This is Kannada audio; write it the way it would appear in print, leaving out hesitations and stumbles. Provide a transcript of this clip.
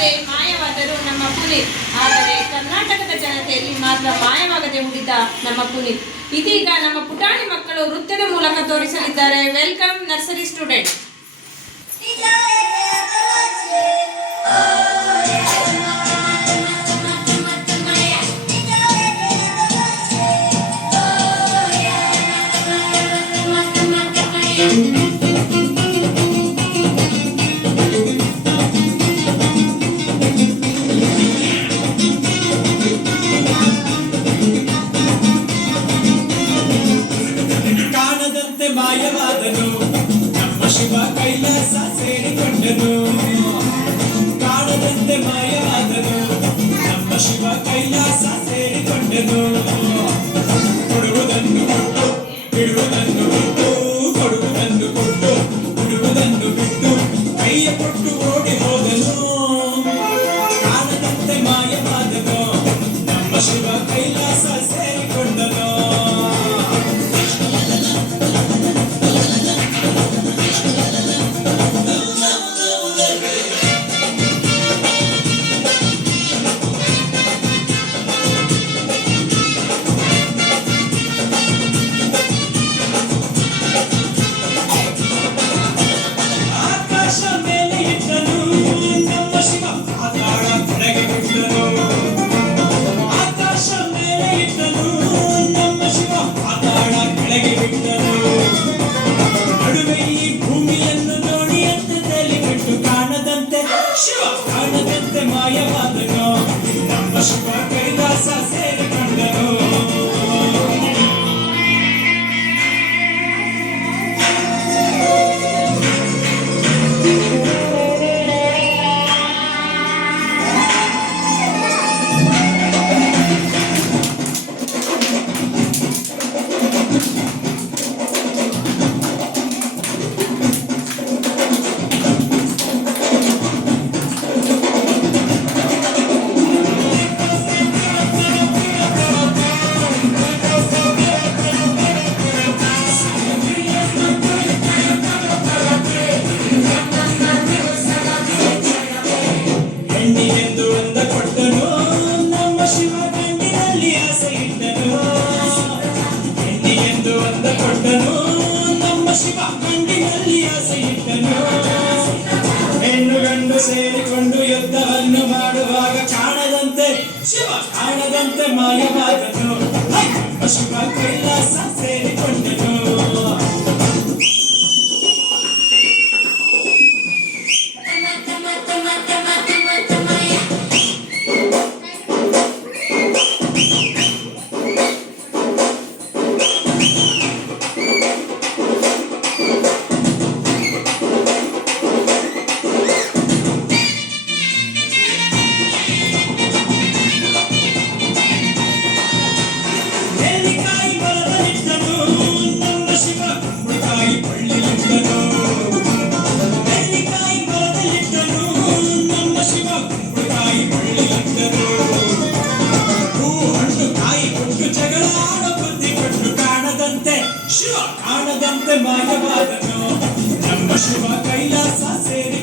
ಕಾಣದಂತೆ ಮಾಯವಾದರು ನಮ್ಮ ಪುನೀತ್. ಆದರೆ ಕರ್ನಾಟಕದ ಜನತೆಯಲ್ಲಿ ಮಾತ್ರ ಮಾಯವಾಗದೆ ಉಳಿದ ನಮ್ಮ ಪುನೀತ್ ಇದೀಗ ನಮ್ಮ ಪುಟಾಣಿ ಮಕ್ಕಳು ನೃತ್ಯದ ಮೂಲಕ ತೋರಿಸಲಿದ್ದಾರೆ. Welcome nursery student. ಕಾಣದಂತೆ ಮಾಯವಾದನು ನಮ್ಮ ಶಿವ ಕೈಲಾಸ ಸೇರಿಕೊಂಡನು. ಕಾಣದಂತೆ ಮಾಯವಾದನು ನಮ್ಮ ಶಿವ ಕೈಲಾಸ ಸೇರಿಕೊಂಡನು. ಕೊಡುವುದನ್ನು ಕೊಟ್ಟು ಬಿಡುವುದನ್ನು ಬಿಟ್ಟು, ಕೊಡುವುದನ್ನು ಕೊಟ್ಟು ಬಿಡುವುದನ್ನು ಬಿಟ್ಟು, ಕೈಯ ಕೊಟ್ಟು ಓಡಿ ಹೋದನು. ಕಾಣದಂತೆ ಮಾಯವಾದನು ನಮ್ಮ ಶಿವ ಕೈಲಾಸ ಸೇರಿಕೊಂಡನು. ಕಾಣದಂತೆ ಮಾಯವಾದನು ನಮ್ಮ ಶಿವ ಕೈಲಾಸ ಸೇರಿಕೊಂಡನು. ಹೆಣ್ಣಿಗೆಂದು ಅಂದ ಕೊಟ್ಟನು ನಮ್ಮ ಶಿವ ಗಂಡಿನಲ್ಲಿ ಆಸೆ ಇಟ್ಟನು. ಹೆಣ್ಣಿಗೆಂದು ಅಂದ ಕೊಟ್ಟನು ನಮ್ಮ ಶಿವ ಗಂಡಿನಲ್ಲಿ ಆಸೆ ಇಟ್ಟನು. ಹೆಣ್ಣು ಗಂಡು ಸೇರಿಕೊಂಡು ಯುದ್ಧವನ್ನು ಮಾಡುವಾಗ ಕಾಣದಂತೆ ಶಿವ ಕಾಣದಂತೆ ಮಾಯವಾದನು. ನಮ್ಮ ಶಿವ ಕೈಲಾಸ ಸೇರಿಕೊಂಡನು. ಶಿವ ಕಾಣದಂತೆ ಮಾಯವಾದನು ನಮ್ಮ ಶಿವ ಕೈಲಾಸ ಸೇರಿ